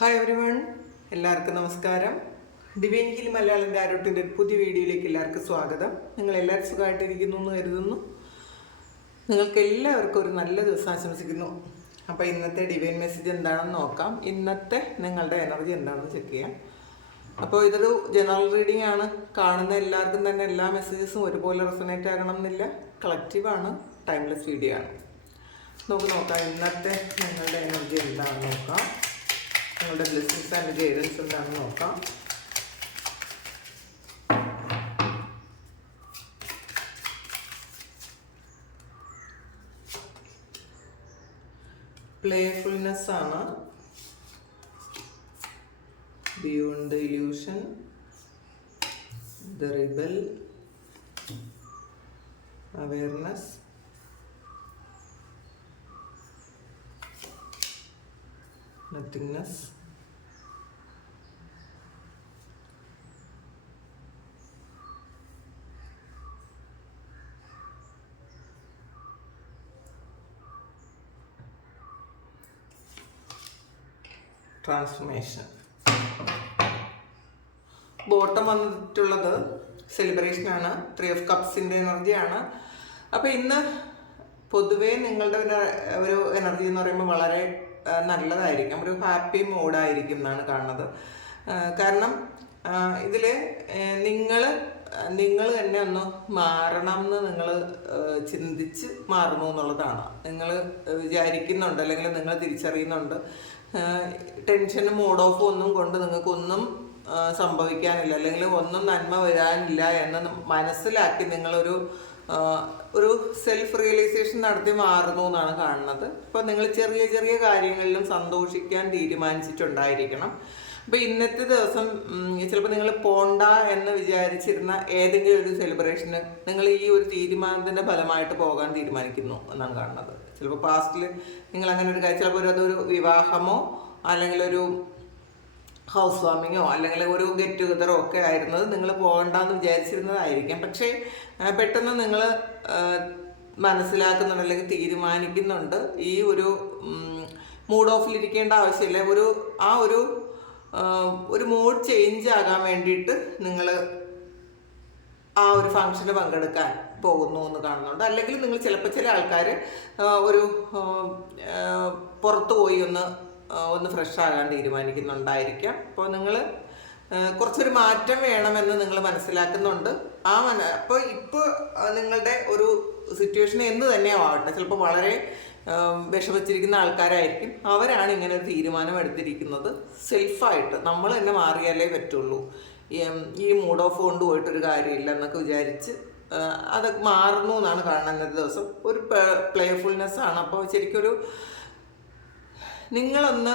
Hi every one എല്ലാവർക്കും നമസ്കാരം. Divine hill Malayalam ഡയറക്റ്റിന്റെ പുതിയ വീഡിയോയിലേക്ക് എല്ലാവർക്കും സ്വാഗതം. നിങ്ങൾ എല്ലാവരും സുഖമായിട്ടിരിക്കുന്നു എന്ന് കരുതുന്നു. നിങ്ങൾക്ക് എല്ലാവർക്കും ഒരു നല്ല ദിവസം ആശംസിക്കുന്നു. അപ്പോൾ ഇന്നത്തെ ഡിവൈൻ മെസ്സേജ് എന്താണെന്ന് നോക്കാം. ഇന്നത്തെ നിങ്ങളുടെ എനർജി എന്താണെന്ന് ചെക്ക് ചെയ്യാം. അപ്പോൾ ഇതൊരു ജനറൽ റീഡിംഗ് ആണ്. കാണുന്ന എല്ലാവർക്കും തന്നെ എല്ലാ മെസ്സേജസും ഒരുപോലെ റെസനേറ്റ് ആകണം എന്നില്ല കളക്റ്റീവാണ് ടൈംലെസ് വീഡിയോ ആണ്. നമുക്ക് നോക്കാം ഇന്നത്തെ നിങ്ങളുടെ എനർജി എന്താണെന്ന് നോക്കാം. നിങ്ങളുടെ ബ്ലെസ്സിങ്സ് ആൻഡ് ഗൈഡൻസ് എന്താണെന്ന് നോക്കാം. പ്ലേഫുൾനെസ് ആണ്. Beyond the illusion the rebel awareness nothingness transformation bottom വന്നിട്ടുള്ളത് സെലിബ്രേഷൻ ആണ്. ത്രീ ഓഫ് കപ്സിന്റെ എനർജിയാണ് അപ്പോൾ ഇന്ന് പൊതുവേ നിങ്ങളുടെ ഒരു എനർജി എന്ന് പറയുമ്പോൾ വളരെ നല്ലതായിരിക്കും. ഒരു ഹാപ്പി മൂഡായിരിക്കും എന്നാണ് കാണുന്നത്. കാരണം ഇതിൽ നിങ്ങൾ നിങ്ങൾ തന്നെ ഒന്ന് മാറണം എന്ന് നിങ്ങൾ ചിന്തിച്ച് മാറുന്നു എന്നുള്ളതാണ്. നിങ്ങൾ വിചാരിക്കുന്നുണ്ട് അല്ലെങ്കിൽ നിങ്ങൾ തിരിച്ചറിയുന്നുണ്ട്. ടെൻഷനും മൂഡ് ഓഫും ഒന്നും കൊണ്ട് നിങ്ങൾക്കൊന്നും സംഭവിക്കാനില്ല. അല്ലെങ്കിൽ ഒന്നും നന്മ വരാനില്ല എന്ന് മനസ്സിലാക്കി നിങ്ങളൊരു ഒരു സെൽഫ് റിയലൈസേഷൻ നടത്തി മാറുന്നു എന്നാണ് കാണുന്നത്. അപ്പോൾ നിങ്ങൾ ചെറിയ ചെറിയ കാര്യങ്ങളിലും സന്തോഷിക്കാൻ തീരുമാനിച്ചിട്ടുണ്ടായിരിക്കണം. അപ്പോൾ ഇന്നത്തെ ദിവസം ചിലപ്പോൾ നിങ്ങൾ പോണ്ട എന്ന് വിചാരിച്ചിരുന്ന ഏതെങ്കിലും ഒരു സെലിബ്രേഷന് നിങ്ങൾ ഈ ഒരു തീരുമാനത്തിന്റെ ഫലമായിട്ട് പോകാൻ തീരുമാനിക്കുന്നു എന്നാണ് കാണുന്നത്. ചിലപ്പോൾ പാസ്റ്റിൽ നിങ്ങൾ അങ്ങനെ ഒരു കാര്യം ചിലപ്പോൾ അതൊരു വിവാഹമോ അല്ലെങ്കിൽ ഒരു ഹൗസ് വാമിങ്ങോ അല്ലെങ്കിൽ ഒരു ഗെറ്റ് ടുഗതറോ ഒക്കെ ആയിരുന്നത് നിങ്ങൾ പോകണ്ടെന്ന് വിചാരിച്ചിരുന്നതായിരിക്കാം. പക്ഷേ പെട്ടെന്ന് നിങ്ങൾ മനസ്സിലാക്കുന്നുണ്ട് അല്ലെങ്കിൽ തീരുമാനിക്കുന്നുണ്ട്. ഈ ഒരു മൂഡ് ഓഫിലിരിക്കേണ്ട ആവശ്യമില്ല. ഒരു ആ ഒരു ഒരു മൂഡ് ചേഞ്ച് ആകാൻ വേണ്ടിയിട്ട് നിങ്ങൾ ആ ഒരു ഫംഗ്ഷന് പങ്കെടുക്കാൻ പോകുന്നു എന്ന് കാണുന്നുണ്ട്. അല്ലെങ്കിൽ നിങ്ങൾ ചിലപ്പോൾ ചില ആൾക്കാർ ഒരു ആ, പോയി ഒന്ന് ഒന്ന് ഫ്രഷ് ആകാൻ തീരുമാനിക്കുന്നുണ്ടായിരിക്കാം. അപ്പോൾ നിങ്ങൾ കുറച്ചൊരു മാറ്റം വേണമെന്ന് നിങ്ങൾ മനസ്സിലാക്കുന്നുണ്ട്. ആ മന അപ്പോൾ ഇപ്പോൾ നിങ്ങളുടെ ഒരു സിറ്റുവേഷൻ എന്ത് തന്നെയാവട്ടെ. ചിലപ്പോൾ വളരെ വിഷമിച്ചിരിക്കുന്ന ആൾക്കാരായിരിക്കും. അവരാണ് ഇങ്ങനെ ഒരു തീരുമാനം എടുത്തിരിക്കുന്നത് സെൽഫായിട്ട് നമ്മൾ തന്നെ മാറിയാലേ പറ്റുള്ളൂ. ഈ, മൂഡ് ഓഫ് കൊണ്ട് പോയിട്ടൊരു കാര്യമില്ല എന്നൊക്കെ വിചാരിച്ച് അതൊക്കെ അത് മാറുന്നു എന്നാണ് കാണുന്നത് ദിവസം. ഒരു പ്ലേഫുൾനെസ് ആണ്. അപ്പോൾ ശരിക്കൊരു നിങ്ങളൊന്ന്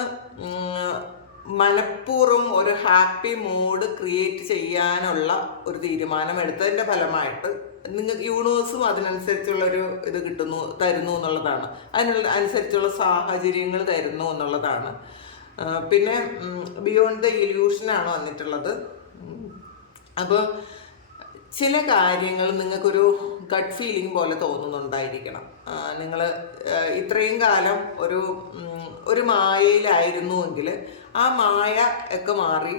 മനഃപൂർവം ഒരു ഹാപ്പി മൂഡ് ക്രിയേറ്റ് ചെയ്യാനുള്ള ഒരു തീരുമാനം എടുത്തതിന്റെ ഫലമായിട്ട് നിങ്ങൾക്ക് യൂണിവേഴ്സും അതിനനുസരിച്ചുള്ള ഒരു ഇത് കിട്ടുന്നു തരുന്നു എന്നുള്ളതാണ്. അതിനുള്ള അനുസരിച്ചുള്ള സാഹചര്യങ്ങൾ തരുന്നു എന്നുള്ളതാണ്. പിന്നെ ബിയോണ്ട് ദ ഇല്യൂഷനാണ് വന്നിട്ടുള്ളത്. അപ്പോൾ ചില കാര്യങ്ങൾ നിങ്ങൾക്കൊരു ഗട്ട് ഫീലിംഗ് പോലെ തോന്നുന്നുണ്ടായിരിക്കണം. നിങ്ങൾ ഇത്രയും കാലം ഒരു ഒരു മായയിലായിരുന്നുവെങ്കിൽ ആ മായ ഒക്കെ മാറി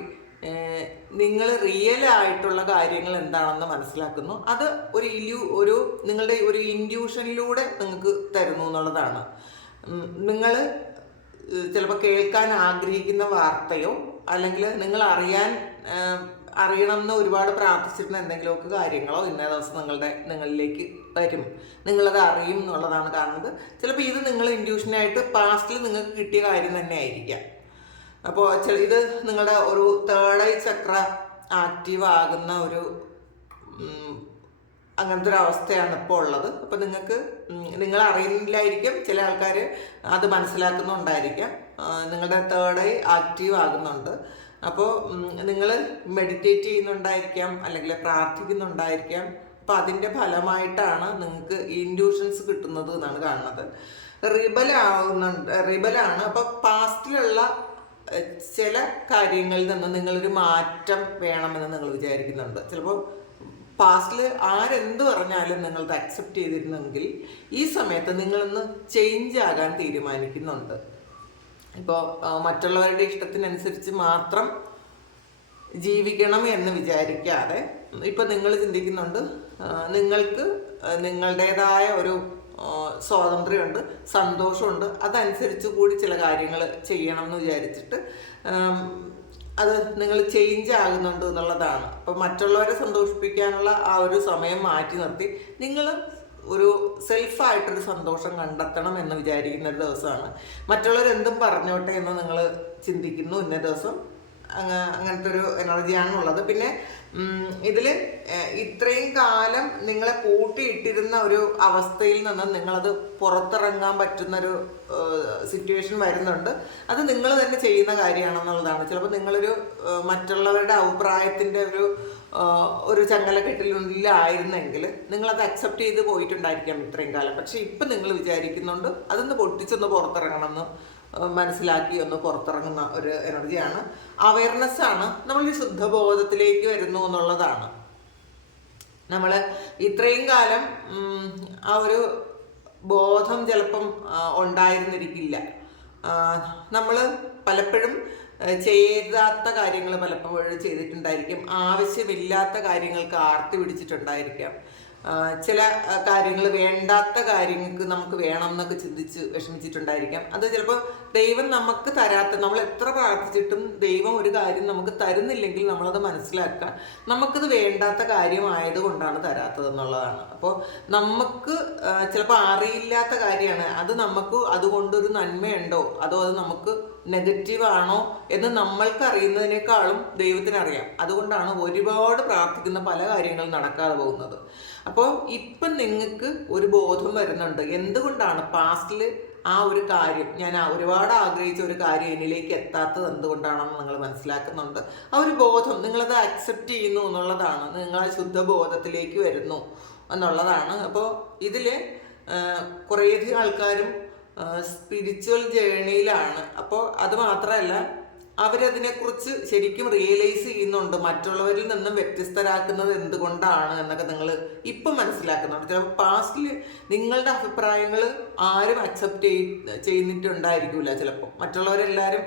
നിങ്ങൾ റിയൽ ആയിട്ടുള്ള കാര്യങ്ങൾ എന്താണെന്ന് മനസ്സിലാക്കുന്നു. അത് ഒരു ഇല്യൂ ഒരു നിങ്ങളുടെ ഒരു ഇൻഡ്യൂഷനിലൂടെ നിങ്ങൾക്ക് തരുന്നു എന്നുള്ളതാണ്. നിങ്ങൾ ചിലപ്പോൾ കേൾക്കാൻ ആഗ്രഹിക്കുന്ന വാർത്തയോ അല്ലെങ്കിൽ നിങ്ങൾ അറിയാൻ അറിയണം എന്ന് ഒരുപാട് പ്രാർത്ഥിച്ചിരുന്ന എന്തെങ്കിലുമൊക്കെ കാര്യങ്ങളോ ഇന്നേ ദിവസം നിങ്ങളുടെ നിങ്ങളിലേക്ക് വരും. നിങ്ങളത് അറിയും എന്നുള്ളതാണ് കാണുന്നത്. ചിലപ്പോൾ ഇത് നിങ്ങൾ ഇൻഡ്യൂഷനായിട്ട് പാസ്റ്റിൽ നിങ്ങൾക്ക് കിട്ടിയ കാര്യം തന്നെ ആയിരിക്കാം അപ്പോൾ ചില ഇത് നിങ്ങളുടെ ഒരു തേർഡ് ഐ ചക്ര ആക്റ്റീവ് ആകുന്ന ഒരു അങ്ങനത്തെ ഒരു അവസ്ഥയാണ് ഇപ്പോൾ ഉള്ളത്. അപ്പോൾ നിങ്ങൾക്ക് നിങ്ങൾ അറിയില്ലായിരിക്കും ചില ആൾക്കാർ അത് മനസ്സിലാക്കുന്നുണ്ടായിരിക്കാം. നിങ്ങളുടെ തേർഡ് ഐ ആക്റ്റീവ് ആകുന്നുണ്ട്. അപ്പോൾ നിങ്ങൾ മെഡിറ്റേറ്റ് ചെയ്യുന്നുണ്ടായിരിക്കാം അല്ലെങ്കിൽ പ്രാർത്ഥിക്കുന്നുണ്ടായിരിക്കാം. അപ്പോൾ അതിന്റെ ഫലമായിട്ടാണ് നിങ്ങൾക്ക് ഇൻഡ്യൂഷൻസ് കിട്ടുന്നത് എന്നാണ് കാണുന്നത്. റിബലാവുന്നുണ്ട് റിബലാണ് അപ്പോൾ പാസ്റ്റിലുള്ള ചില കാര്യങ്ങളിൽ നിന്ന് നിങ്ങളൊരു മാറ്റം വേണമെന്ന് നിങ്ങൾ വിചാരിക്കുന്നുണ്ട്. ചിലപ്പോൾ പാസ്റ്റിൽ ആരെന്ത് പറഞ്ഞാലും നിങ്ങളത് അക്സെപ്റ്റ് ചെയ്തിരുന്നെങ്കിൽ ഈ സമയത്ത് നിങ്ങളൊന്ന് ചേഞ്ച് ആകാൻ തീരുമാനിക്കുന്നുണ്ട്. ഇപ്പോൾ മറ്റുള്ളവരുടെ ഇഷ്ടത്തിനനുസരിച്ച് മാത്രം ജീവിക്കണം എന്ന് വിചാരിക്കാതെ ഇപ്പം നിങ്ങൾ ചിന്തിക്കുന്നുണ്ട് നിങ്ങൾക്ക് നിങ്ങളുടേതായ ഒരു സ്വാതന്ത്ര്യമുണ്ട് സന്തോഷമുണ്ട് അതനുസരിച്ച് കൂടി ചില കാര്യങ്ങൾ ചെയ്യണം എന്ന് വിചാരിച്ചിട്ട് അത് നിങ്ങൾ ചേഞ്ച് ആകുന്നുണ്ട് എന്നുള്ളതാണ്. അപ്പം മറ്റുള്ളവരെ സന്തോഷിപ്പിക്കാനുള്ള ആ ഒരു സമയം മാറ്റി നിർത്തി. നിങ്ങൾ ഒരു സെൽഫായിട്ടൊരു സന്തോഷം കണ്ടെത്തണം എന്ന് വിചാരിക്കുന്ന ഒരു ദിവസമാണ്. മറ്റുള്ളവർ എന്തും പറഞ്ഞോട്ടെ എന്ന് നിങ്ങൾ ചിന്തിക്കുന്നു ഇന്ന ദിവസം. അങ്ങ- അങ്ങനത്തെ ഒരു എനർജിയാണുള്ളത് പിന്നെ ഇതിൽ ഇത്രയും കാലം നിങ്ങളെ പൂട്ടിയിട്ടിരുന്ന ഒരു അവസ്ഥയിൽ നിന്ന് നിങ്ങളത് പുറത്തിറങ്ങാൻ പറ്റുന്ന ഒരു സിറ്റുവേഷൻ വരുന്നുണ്ട്. അത് നിങ്ങൾ തന്നെ ചെയ്യുന്ന കാര്യമാണെന്നുള്ളതാണ്. ചിലപ്പോൾ നിങ്ങളൊരു മറ്റുള്ളവരുടെ അഭിപ്രായത്തിന്റെ ഒരു ഒരു ചങ്ങലക്കെട്ടിലുള്ളിലായിരുന്നെങ്കിൽ നിങ്ങളത് അക്സെപ്റ്റ് ചെയ്ത് പോയിട്ടുണ്ടായിരിക്കാം ഇത്രയും കാലം. പക്ഷെ ഇപ്പം നിങ്ങൾ വിചാരിക്കുന്നുണ്ട് അതൊന്ന് പൊട്ടിച്ചൊന്ന് പുറത്തിറങ്ങണം എന്ന് ആ, മനസ്സിലാക്കി ഒന്ന് പുറത്തിറങ്ങുന്ന ഒരു എനർജിയാണ്. അവയർനെസ് ആണ് നമ്മൾ ഈ ശുദ്ധബോധത്തിലേക്ക് വരുന്നു എന്നുള്ളതാണ്. നമ്മൾ ഇത്രയും കാലം ആ ഒരു ബോധം ചിലപ്പം ഉണ്ടായിരുന്നിരിക്കില്ല. നമ്മൾ പലപ്പോഴും ചെയ്യാത്ത കാര്യങ്ങൾ പലപ്പോഴും ചെയ്തിട്ടുണ്ടായിരിക്കും. ആവശ്യമില്ലാത്ത കാര്യങ്ങൾക്ക് ആർത്തി പിടിച്ചിട്ടുണ്ടായിരിക്കാം. ചില കാര്യങ്ങൾ വേണ്ടാത്ത കാര്യങ്ങൾക്ക് നമുക്ക് വേണം എന്നൊക്കെ ചിന്തിച്ച് വിഷമിച്ചിട്ടുണ്ടായിരിക്കാം. അത് ചിലപ്പോൾ ദൈവം നമുക്ക് തരാത്ത നമ്മൾ എത്ര പ്രാർത്ഥിച്ചിട്ടും ദൈവം ഒരു കാര്യം നമുക്ക് തരുന്നില്ലെങ്കിൽ നമ്മളത് മനസ്സിലാക്കുക. നമുക്കത് വേണ്ടാത്ത കാര്യമായത് കൊണ്ടാണ് തരാത്തത് എന്നുള്ളതാണ്. അപ്പോൾ നമുക്ക് ചിലപ്പോൾ അറിയില്ലാത്ത കാര്യമാണ്. അത് നമുക്ക് അതുകൊണ്ടൊരു നന്മയുണ്ടോ? അതോ അത് നമുക്ക് നെഗറ്റീവാണോ എന്ന് നമ്മൾക്ക് അറിയുന്നതിനേക്കാളും ദൈവത്തിന് അറിയാം. അതുകൊണ്ടാണ് ഒരുപാട് പ്രാർത്ഥിക്കുന്ന പല കാര്യങ്ങളും നടക്കാതെ പോകുന്നത്. അപ്പോൾ ഇപ്പം നിങ്ങൾക്ക് ഒരു ബോധം വരുന്നുണ്ട്. എന്തുകൊണ്ടാണ്? പാസ്റ്റിൽ ആ ഒരു കാര്യം ഞാൻ ഒരുപാട് ആഗ്രഹിച്ച ഒരു കാര്യം എന്നിലേക്ക് എത്താത്തത് എന്തുകൊണ്ടാണെന്ന് നിങ്ങൾ മനസ്സിലാക്കുന്നുണ്ട്. ആ ഒരു ബോധം നിങ്ങളത് അക്സെപ്റ്റ് ചെയ്യുന്നു എന്നുള്ളതാണ്. നിങ്ങൾ ശുദ്ധബോധത്തിലേക്ക് വരുന്നു എന്നുള്ളതാണ്. അപ്പോൾ ഇതിൽ കുറേയധികം ആൾക്കാരും സ്പിരിച്വൽ ജേണിയിലാണ് അപ്പോൾ അത് മാത്രമല്ല അവരതിനെക്കുറിച്ച് ശരിക്കും റിയലൈസ് ചെയ്യുന്നുണ്ട്. മറ്റുള്ളവരിൽ നിന്നും വ്യത്യസ്തരാക്കുന്നത് എന്തുകൊണ്ടാണ് എന്നൊക്കെ നിങ്ങൾ ഇപ്പം മനസ്സിലാക്കുന്നുണ്ട്. ചിലപ്പോൾ പാസ്റ്റിൽ നിങ്ങളുടെ അഭിപ്രായങ്ങൾ ആരും അക്സെപ്റ്റ് ചെയ് ചെയ്യുന്നിട്ടുണ്ടായിരിക്കില്ല ചിലപ്പോൾ. മറ്റുള്ളവരെല്ലാവരും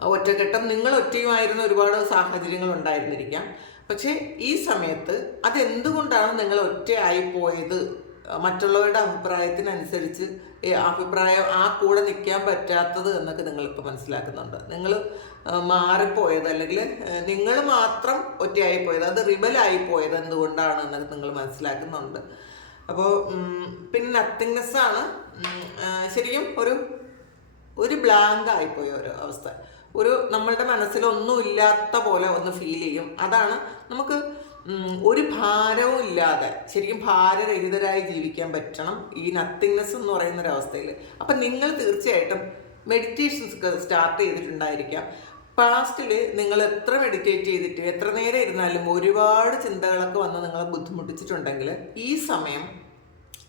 ഒറ്റക്കെട്ടം നിങ്ങൾ ഒറ്റയുമായിരുന്ന ഒരുപാട് സാഹചര്യങ്ങൾ ഉണ്ടായിരുന്നിരിക്കാം. പക്ഷേ ഈ സമയത്ത് അതെന്തുകൊണ്ടാണ് നിങ്ങൾ ഒറ്റയായി പോയത്? മറ്റുള്ളവരുടെ അഭിപ്രായത്തിനനുസരിച്ച് അഭിപ്രായം ആ കൂടെ നിൽക്കാൻ പറ്റാത്തത് എന്നൊക്കെ നിങ്ങളിപ്പോൾ മനസ്സിലാക്കുന്നുണ്ട്. നിങ്ങൾ മാറിപ്പോയത് അല്ലെങ്കിൽ നിങ്ങൾ മാത്രം ഒറ്റയായി പോയത് അത് റിബലായി പോയത് എന്തുകൊണ്ടാണ് എന്നൊക്കെ നിങ്ങൾ മനസ്സിലാക്കുന്നുണ്ട്. അപ്പോൾ പിന്നെ നത്തിങ്നെസ് ആണ്. ശരിക്കും ഒരു ഒരു ബ്ലാങ്ക് ആയിപ്പോയ ഒരു അവസ്ഥ. ഒരു നമ്മളുടെ മനസ്സിലൊന്നും ഇല്ലാത്ത പോലെ ഒന്ന് ഫീൽ ചെയ്യും. അതാണ് നമുക്ക് ഒരു ഭാരവും ഇല്ലാതെ ശരിക്കും ഭാരരഹിതരായി ജീവിക്കാൻ പറ്റണം ഈ നത്തിങ്നെസ് എന്ന് പറയുന്ന അവസ്ഥയിൽ അപ്പം നിങ്ങൾ തീർച്ചയായിട്ടും മെഡിറ്റേഷൻസ് ഒക്കെ സ്റ്റാർട്ട് ചെയ്തിട്ടുണ്ടായിരിക്കാം. പാസ്റ്റിൽ നിങ്ങൾ എത്ര മെഡിറ്റേറ്റ് ചെയ്തിട്ട് എത്ര നേരം ഇരുന്നാലും ഒരുപാട് ചിന്തകളൊക്കെ വന്ന് നിങ്ങളെ ബുദ്ധിമുട്ടിച്ചിട്ടുണ്ടെങ്കിൽ ഈ സമയം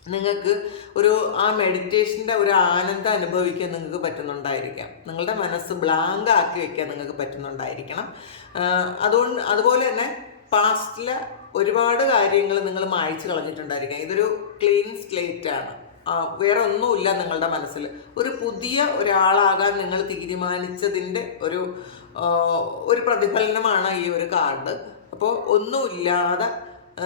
നിങ്ങൾക്ക് ഒരു ആ മെഡിറ്റേഷന്റെ ഒരു ആനന്ദം അനുഭവിക്കാൻ നിങ്ങൾക്ക് പറ്റുന്നുണ്ടായിരിക്കാം. നിങ്ങളുടെ മനസ്സ് ബ്ലാങ്ക് ആക്കി വെക്കാൻ നിങ്ങൾക്ക് പറ്റുന്നുണ്ടായിരിക്കണം. അതുകൊണ്ട് അതുപോലെ തന്നെ പാസ്റ്റിലെ ഒരുപാട് കാര്യങ്ങൾ നിങ്ങൾ മായ്ച്ചു കളഞ്ഞിട്ടുണ്ടായിരിക്കാം. ഇതൊരു ക്ലീൻ സ്ലേറ്റ് ആണ്. വേറെ ഒന്നുമില്ല നിങ്ങളുടെ മനസ്സിൽ ഒരു പുതിയ ഒരാളാകാൻ നിങ്ങൾ തീരുമാനിച്ചതിന്റെ ഒരു ഒരു പ്രതിഫലനമാണ് ഈ ഒരു കാർഡ്. അപ്പോൾ ഒന്നുമില്ലാതെ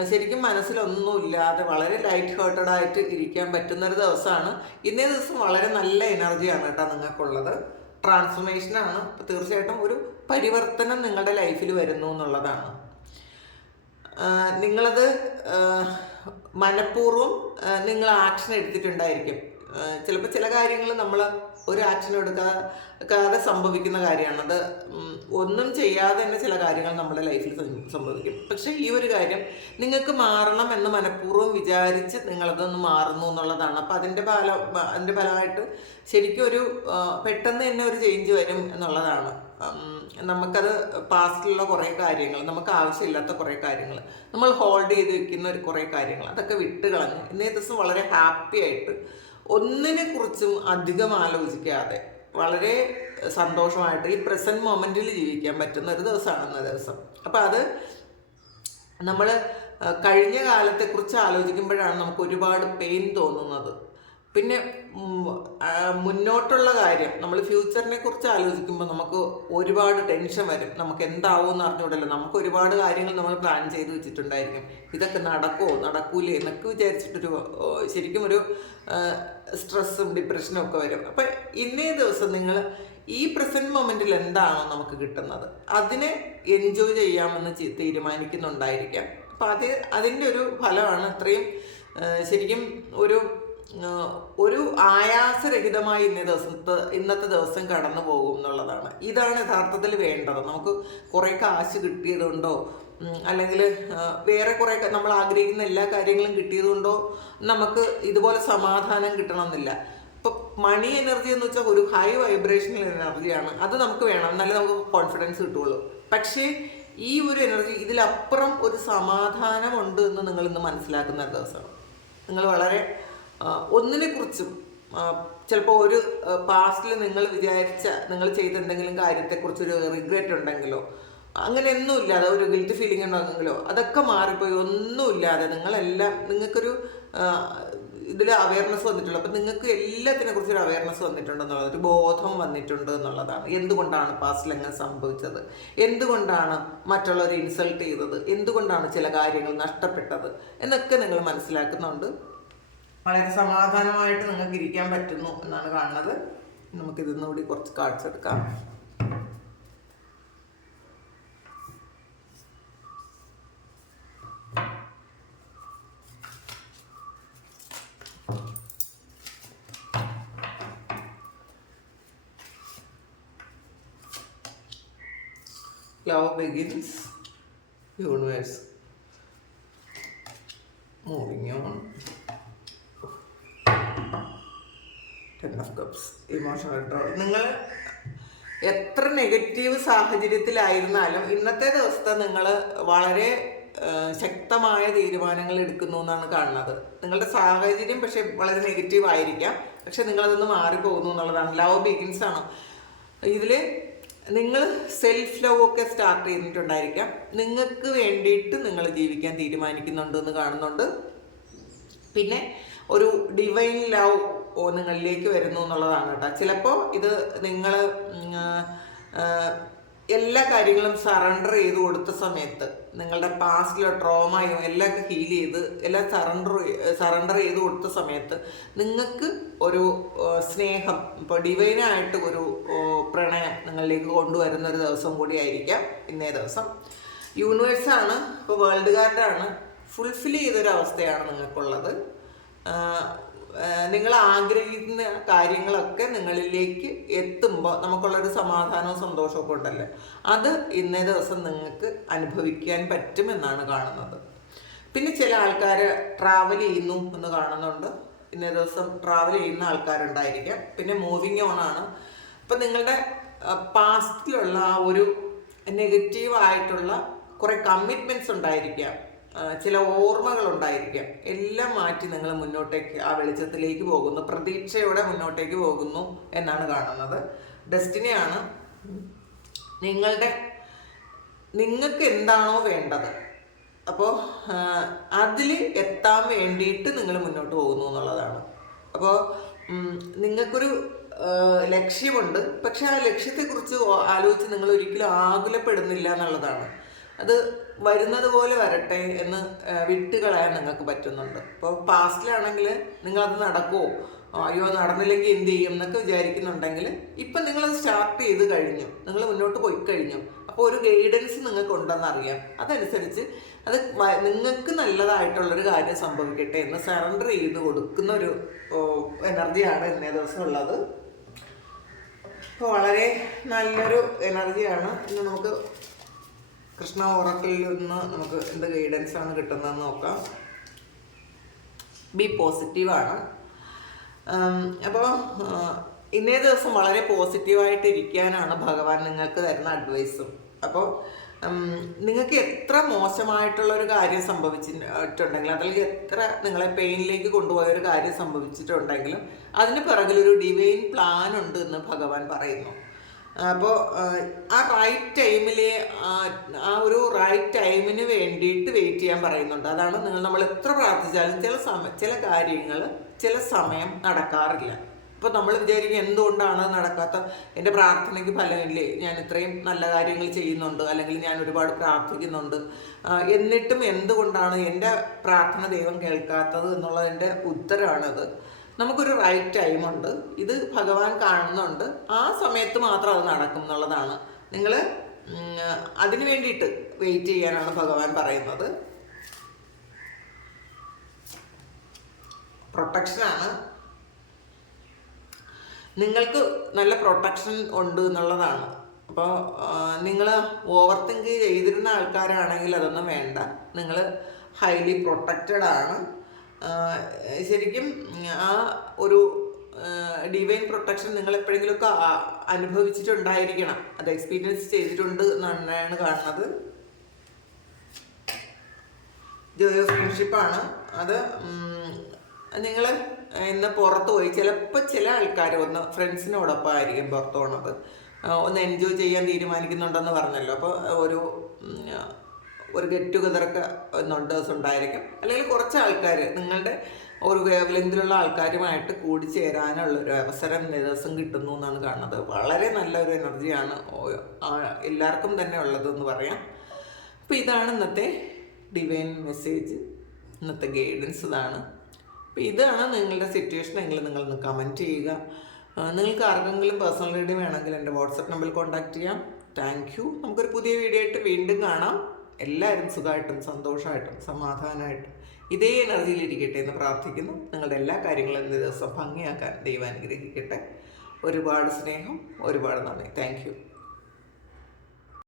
ശരിക്കും മനസ്സിലൊന്നുമില്ലാതെ വളരെ ലൈറ്റ് ഹേർട്ടഡ് ആയിട്ട് ഇരിക്കാൻ പറ്റുന്നൊരു ദിവസമാണ്. ഇന്നേ ദിവസം വളരെ നല്ല എനർജിയാണ് കേട്ടോ നിങ്ങൾക്കുള്ളത്. ട്രാൻസ്ഫോർമേഷനാണ് തീർച്ചയായിട്ടും ഒരു പരിവർത്തനം നിങ്ങളുടെ ലൈഫിൽ വരുന്നു എന്നുള്ളതാണ്. നിങ്ങളത് മനഃപൂർവം നിങ്ങൾ ആക്ഷൻ എടുത്തിട്ടുണ്ടായിരിക്കും. ചിലപ്പോൾ ചില കാര്യങ്ങൾ നമ്മൾ ഒരു ആക്ഷൻ എടുക്കാതെ സംഭവിക്കുന്ന കാര്യമാണ്. അത് ഒന്നും ചെയ്യാതെ തന്നെ ചില കാര്യങ്ങൾ നമ്മുടെ ലൈഫിൽ സംഭവിക്കും. പക്ഷേ ഈ ഒരു കാര്യം നിങ്ങൾക്ക് മാറണം എന്ന് മനഃപൂർവം വിചാരിച്ച് നിങ്ങളതൊന്ന് മാറുന്നു എന്നുള്ളതാണ്. അപ്പം അതിന്റെ ഫല അതിന്റെ ഫലമായിട്ട് ശരിക്കും ഒരു പെട്ടെന്ന് തന്നെ ഒരു ചേഞ്ച് വരും എന്നുള്ളതാണ്. നമുക്കത് പാസ്റ്റിലുള്ള കുറേ കാര്യങ്ങൾ നമുക്ക് ആവശ്യമില്ലാത്ത കുറേ കാര്യങ്ങൾ നമ്മൾ ഹോൾഡ് ചെയ്ത് വെക്കുന്ന ഒരു കുറേ കാര്യങ്ങൾ അതൊക്കെ വിട്ട് കളഞ്ഞ് ഇന്നേ ദിവസം വളരെ ഹാപ്പി ആയിട്ട് ഒന്നിനെ കുറിച്ചും അധികം ആലോചിക്കാതെ വളരെ സന്തോഷമായിട്ട് ഈ പ്രസന്റ് മൊമെന്റിൽ ജീവിക്കാൻ പറ്റുന്ന ഒരു ദിവസമാണ് ഇന്ന ദിവസം. അപ്പോൾ അത് നമ്മൾ കഴിഞ്ഞ കാലത്തെക്കുറിച്ച് ആലോചിക്കുമ്പോഴാണ് നമുക്ക് ഒരുപാട് പെയിൻ തോന്നുന്നത്. പിന്നെ മുന്നോട്ടുള്ള കാര്യം. നമ്മൾ ഫ്യൂച്ചറിനെ കുറിച്ച് ആലോചിക്കുമ്പോൾ നമുക്ക് ഒരുപാട് ടെൻഷൻ വരും. നമുക്ക് എന്താവും എന്ന് അറിഞ്ഞൂടല്ലോ നമുക്ക് ഒരുപാട് കാര്യങ്ങൾ നമ്മൾ പ്ലാൻ ചെയ്ത് വെച്ചിട്ടുണ്ടായിരിക്കും. ഇതൊക്കെ നടക്കുമോ നടക്കൂലേ? എന്നൊക്കെ വിചാരിച്ചിട്ടൊരു ശരിക്കും ഒരു സ്ട്രെസ്സും ഡിപ്രഷനും ഒക്കെ വരും. അപ്പം ഇന്നേ ദിവസം നിങ്ങൾ ഈ പ്രസന്റ് മൊമെന്റിൽ എന്താണോ നമുക്ക് കിട്ടുന്നത്? അതിനെ എൻജോയ് ചെയ്യാമെന്ന് തീരുമാനിക്കുന്നുണ്ടായിരിക്കാം. അപ്പം അത് അതിന്റെ ഒരു ഫലമാണ് ഇത്രയും ശരിക്കും ഒരു ഒരു ആയാസരഹിതമായി ഇന്നേ ദിവസത്തെ ഇന്നത്തെ ദിവസം കടന്നു പോകും എന്നുള്ളതാണ്. ഇതാണ് യഥാർത്ഥത്തിൽ വേണ്ടത്. നമുക്ക് കുറേ കാശ് കിട്ടിയതുണ്ടോ? അല്ലെങ്കിൽ വേറെ കുറേ നമ്മൾ ആഗ്രഹിക്കുന്ന എല്ലാ കാര്യങ്ങളും കിട്ടിയതുകൊണ്ടോ നമുക്ക് ഇതുപോലെ സമാധാനം കിട്ടണമെന്നില്ല. ഇപ്പൊ മണി എനർജി എന്ന് വെച്ചാൽ ഒരു ഹൈ വൈബ്രേഷണൽ എനർജിയാണ് അത് നമുക്ക് വേണം. എന്നാലേ നമുക്ക് കോൺഫിഡൻസ് കിട്ടുള്ളൂ. പക്ഷേ ഈ ഒരു എനർജി ഇതിലപ്പുറം ഒരു സമാധാനമുണ്ട് എന്ന് നിങ്ങൾ ഇന്ന് മനസ്സിലാക്കുന്ന ദിവസമാണ്. നിങ്ങൾ വളരെ ഒന്നിനെക്കുറിച്ചും ചിലപ്പോൾ ഒരു പാസ്റ്റിൽ നിങ്ങൾ വിചാരിച്ച നിങ്ങൾ ചെയ്ത എന്തെങ്കിലും കാര്യത്തെക്കുറിച്ച് ഒരു റിഗ്രറ്റ് ഉണ്ടെങ്കിലോ അങ്ങനെ ഒന്നുമില്ലാതെ ഒരു ഗിൽറ്റ് ഫീലിംഗ് ഉണ്ടെങ്കിലോ അതൊക്കെ മാറിപ്പോയി. ഒന്നുമില്ലാതെ നിങ്ങളെല്ലാം നിങ്ങൾക്കൊരു ഇതിൽ അവയർനെസ് വന്നിട്ടുള്ളൂ. അപ്പം നിങ്ങൾക്ക് എല്ലാത്തിനെ കുറിച്ച് ഒരു അവയർനെസ് വന്നിട്ടുണ്ടെന്നുള്ളത് ഒരു ബോധം വന്നിട്ടുണ്ട് എന്നുള്ളതാണ്. എന്തുകൊണ്ടാണ് പാസ്റ്റിൽ അങ്ങനെ സംഭവിച്ചത്? എന്തുകൊണ്ടാണ് മറ്റുള്ളവരെ ഇൻസൾട്ട് ചെയ്തത്? എന്തുകൊണ്ടാണ് ചില കാര്യങ്ങൾ നഷ്ടപ്പെട്ടത്? എന്നൊക്കെ നിങ്ങൾ മനസ്സിലാക്കുന്നുണ്ട്. വളരെ സമാധാനമായിട്ട് നിങ്ങൾക്ക് ഇരിക്കാൻ പറ്റുന്നു എന്നാണ് കാണുന്നത് നമുക്ക് ഇതിൽ കൂടി കുറച്ച് കാർഡ്സ് എടുക്കാം Love begins, universe. ഡ്രോ നിങ്ങൾ എത്ര നെഗറ്റീവ് സാഹചര്യത്തിലായിരുന്നാലും ഇന്നത്തെ ദിവസത്തെ നിങ്ങൾ വളരെ ശക്തമായ തീരുമാനങ്ങൾ എടുക്കുന്നു എന്നാണ് കാണുന്നത്. നിങ്ങളുടെ സാഹചര്യം പക്ഷെ വളരെ നെഗറ്റീവ് ആയിരിക്കാം. പക്ഷെ നിങ്ങളതൊന്ന് മാറിപ്പോകുന്നു എന്നുള്ളതാണ്. ലവ് ബിഗിൻസ് ആണ്? ഇതിൽ നിങ്ങൾ സെൽഫ് ലവ് ഒക്കെ സ്റ്റാർട്ട് ചെയ്തിട്ടുണ്ടായിരിക്കാം. നിങ്ങൾക്ക് വേണ്ടിയിട്ട് നിങ്ങൾ ജീവിക്കാൻ തീരുമാനിക്കുന്നുണ്ട് എന്ന് കാണുന്നുണ്ട്. പിന്നെ ഒരു ഡിവൈൻ ലവ് നിങ്ങളിലേക്ക് വരുന്നു എന്നുള്ളതാണ് കേട്ടോ. ചിലപ്പോൾ ഇത് നിങ്ങൾ എല്ലാ കാര്യങ്ങളും സറണ്ടർ ചെയ്ത് കൊടുത്ത സമയത്ത് നിങ്ങളുടെ പാസ്റ്റിലെ ട്രോമയും എല്ലാം ഹീൽ ചെയ്ത് എല്ലാം സറണ്ടർ സറണ്ടർ ചെയ്ത് കൊടുത്ത സമയത്ത് നിങ്ങൾക്ക് ഒരു സ്നേഹം ഇപ്പോൾ ഡിവൈനായിട്ട് ഒരു പ്രണയം നിങ്ങളിലേക്ക് കൊണ്ടുവരുന്ന ഒരു ദിവസം കൂടി ആയിരിക്കാം ഇന്നേ ദിവസം. യൂണിവേഴ്സാണ് ഇപ്പോൾ വേൾഡ് കാർഡാണ് ഫുൾഫിൽ ചെയ്തൊരു അവസ്ഥയാണ് നിങ്ങൾക്കുള്ളത്. നിങ്ങൾ ആഗ്രഹിക്കുന്ന കാര്യങ്ങളൊക്കെ നിങ്ങളിലേക്ക് എത്തുമ്പോൾ നമുക്കുള്ളൊരു സമാധാനവും സന്തോഷവും ഒക്കെ ഉണ്ടല്ലോ? അത് ഇന്നേ ദിവസം നിങ്ങൾക്ക് അനുഭവിക്കാൻ പറ്റുമെന്നാണ് കാണുന്നത്. പിന്നെ ചില ആൾക്കാർ ട്രാവൽ ചെയ്യുന്നു എന്ന് കാണുന്നുണ്ട്. ഇന്നേ ദിവസം ട്രാവൽ ചെയ്യുന്ന ആൾക്കാരുണ്ടായിരിക്കാം. പിന്നെ മൂവിങ് ഓൺ ആണ്. അപ്പം നിങ്ങളുടെ പാസ്റ്റിലുള്ള ആ ഒരു നെഗറ്റീവ് ആയിട്ടുള്ള കുറേ കമ്മിറ്റ്മെന്റ്സ് ഉണ്ടായിരിക്കാം. ചില ഓർമ്മകൾ ഉണ്ടായിരിക്കാം എല്ലാം മാറ്റി നിങ്ങൾ മുന്നോട്ടേക്ക് ആ വെളിച്ചത്തിലേക്ക് പോകുന്നു. പ്രതീക്ഷയോടെ മുന്നോട്ടേക്ക് പോകുന്നു എന്നാണ് കാണുന്നത്. ഡെസ്റ്റിനിയാണ് നിങ്ങളുടെ നിങ്ങൾക്ക് എന്താണോ വേണ്ടത്. അപ്പോൾ അതിൽ എത്താൻ വേണ്ടിയിട്ട് നിങ്ങൾ മുന്നോട്ട് പോകുന്നു എന്നുള്ളതാണ്. അപ്പോൾ നിങ്ങൾക്കൊരു ലക്ഷ്യമുണ്ട്. പക്ഷെ ആ ലക്ഷ്യത്തെക്കുറിച്ച് ആലോചിച്ച് നിങ്ങൾ ഒരിക്കലും ആകുലപ്പെടുന്നില്ല എന്നുള്ളതാണ്. അത് വരുന്നത് പോലെ വരട്ടെ എന്ന് വിട്ടുകളയാൻ നിങ്ങൾക്ക് പറ്റുന്നുണ്ട്. ഇപ്പോൾ പാസ്റ്റിലാണെങ്കിൽ നിങ്ങളത് നടക്കുമോ അയ്യോ നടന്നില്ലെങ്കിൽ എന്ത് ചെയ്യും എന്നൊക്കെ വിചാരിക്കുന്നുണ്ടെങ്കിൽ ഇപ്പം നിങ്ങളത് സ്റ്റാർട്ട് ചെയ്ത് കഴിഞ്ഞു. നിങ്ങൾ മുന്നോട്ട് പോയി കഴിഞ്ഞു. അപ്പോൾ ഒരു ഗൈഡൻസ് നിങ്ങൾക്ക് ഉണ്ടെന്ന് അറിയാം. അതനുസരിച്ച് അത് നിങ്ങൾക്ക് നല്ലതായിട്ടുള്ളൊരു കാര്യം സംഭവിക്കട്ടെ എന്ന് സറണ്ടർ ചെയ്ത് കൊടുക്കുന്ന ഒരു എനർജിയാണ് ഇന്നേ ദിവസം ഉള്ളത് അപ്പോൾ വളരെ നല്ലൊരു എനർജിയാണ് ഇന്ന് നമുക്ക് കൃഷ്ണ ഓറക്കിൽ നിന്ന് നമുക്ക് എന്ത് ഗൈഡൻസ് ആണ് കിട്ടുന്നതെന്ന് നോക്കാം. ബി പോസിറ്റീവാണ് അപ്പോൾ ഇന്നേ ദിവസം വളരെ പോസിറ്റീവായിട്ട് ഇരിക്കാനാണ് ഭഗവാൻ നിങ്ങൾക്ക് തരുന്ന അഡ്വൈസും അപ്പോൾ നിങ്ങൾക്ക് എത്ര മോശമായിട്ടുള്ള ഒരു കാര്യം സംഭവിച്ചിട്ടുണ്ടെങ്കിലും അതല്ലെങ്കിൽ എത്ര നിങ്ങളെ പെയിനിലേക്ക് കൊണ്ടുപോയ ഒരു കാര്യം സംഭവിച്ചിട്ടുണ്ടെങ്കിലും അതിന് പിറകിലൊരു ഡിവൈൻ പ്ലാൻ ഉണ്ട് എന്ന് ഭഗവാൻ പറയുന്നു. അപ്പോൾ ആ റൈറ്റ് ടൈമിൽ ആ ഒരു റൈറ്റ് ടൈമിന് വേണ്ടിയിട്ട് വെയിറ്റ് ചെയ്യാൻ പറയുന്നുണ്ട്. അതാണ് നിങ്ങൾ നമ്മൾ എത്ര പ്രാർത്ഥിച്ചാലും ചില സമയം ചില കാര്യങ്ങൾ ചില സമയം നടക്കാറില്ല. അപ്പോൾ നമ്മൾ വിചാരിക്കും എന്തുകൊണ്ടാണ് നടക്കാത്ത? എന്റെ പ്രാർത്ഥനയ്ക്ക് ഫലമില്ലേ? ഞാൻ ഇത്രയും നല്ല കാര്യങ്ങൾ ചെയ്യുന്നുണ്ട്. അല്ലെങ്കിൽ ഞാൻ ഒരുപാട് പ്രാർത്ഥിക്കുന്നുണ്ട്. എന്നിട്ടും എന്തുകൊണ്ടാണ് എന്റെ പ്രാർത്ഥന ദൈവം കേൾക്കാത്തത് എന്നുള്ളതിന്റെ ഉത്തരമാണിത് നമുക്കൊരു റൈറ്റ് ടൈമുണ്ട് ഇത് ഭഗവാൻ കാണുന്നുണ്ട്. ആ സമയത്ത് മാത്രം അത് നടക്കും എന്നുള്ളതാണ്. നിങ്ങൾ അതിനു വേണ്ടിയിട്ട് വെയിറ്റ് ചെയ്യാനാണ് ഭഗവാൻ പറയുന്നത്. പ്രൊട്ടക്ഷനാണ് നിങ്ങൾക്ക് നല്ല പ്രൊട്ടക്ഷൻ ഉണ്ട് എന്നുള്ളതാണ്. അപ്പോൾ നിങ്ങൾ ഓവർ തിങ്ക് ചെയ്തിരുന്ന ആൾക്കാരാണെങ്കിൽ അതൊന്നും വേണ്ട. നിങ്ങൾ ഹൈലി പ്രൊട്ടക്റ്റഡ് ആണ്. ശരിക്കും ആ ഒരു ഡിവൈൻ പ്രൊട്ടക്ഷൻ നിങ്ങൾ എപ്പോഴെങ്കിലുമൊക്കെ അനുഭവിച്ചിട്ടുണ്ടായിരിക്കണം. അത് എക്സ്പീരിയൻസ് ചെയ്തിട്ടുണ്ട് എന്നാണ് കാണുന്നത്. ജോയ് ഫ്രണ്ട്ഷിപ്പാണ് അത് നിങ്ങൾ ഇന്ന് പുറത്ത് പോയി ചിലപ്പോൾ ചില ആൾക്കാർ ഒന്ന് ഫ്രണ്ട്സിനോടൊപ്പം ആയിരിക്കും പുറത്ത് പോണത്. ഒന്ന് എൻജോയ് ചെയ്യാൻ തീരുമാനിക്കുന്നുണ്ടെന്ന് പറഞ്ഞല്ലോ. അപ്പോൾ ഒരു ഒരു ഗെറ്റ് ടുഗദറൊക്കെ ഒന്നുണ്ട് ഉണ്ടായിരിക്കും. അല്ലെങ്കിൽ കുറച്ച് ആൾക്കാർ നിങ്ങളുടെ ഒരു വേവ് ലെങ്തിലുള്ള ആൾക്കാരുമായിട്ട് കൂടിച്ചേരാനുള്ള ഒരു അവസരം നിരസം കിട്ടുന്നു എന്നാണ് കാണുന്നത്. വളരെ നല്ലൊരു എനർജിയാണ് എല്ലാവർക്കും തന്നെ ഉള്ളതെന്ന് പറയാം. അപ്പോൾ ഇതാണ് ഇന്നത്തെ ഡിവൈൻ മെസ്സേജ് ഇന്നത്തെ ഗൈഡൻസ് ഇതാണ്. അപ്പോൾ ഇതാണ് നിങ്ങളുടെ സിറ്റുവേഷൻ എങ്കിൽ നിങ്ങളൊന്ന് കമന്റ് ചെയ്യുക. നിങ്ങൾക്ക് ആർക്കെങ്കിലും പേഴ്സണൽ റീഡിംഗ് വേണമെങ്കിൽ എന്റെ വാട്സപ്പ് നമ്പറിൽ കോൺടാക്റ്റ് ചെയ്യാം. താങ്ക് യു നമുക്കൊരു പുതിയ വീഡിയോ ആയിട്ട് വീണ്ടും കാണാം. എല്ലാവരും സുഖമായിട്ടും സന്തോഷമായിട്ടും സമാധാനമായിട്ടും ഇതേ എനർജിയിൽ ഇരിക്കട്ടെ എന്ന് പ്രാർത്ഥിക്കുന്നു. നിങ്ങളുടെ എല്ലാ കാര്യങ്ങളും ഇന്ന് ദിവസം ഭംഗിയാക്കാൻ ദൈവം അനുഗ്രഹിക്കട്ടെ. ഒരുപാട് സ്നേഹം ഒരുപാട് നന്ദി. താങ്ക്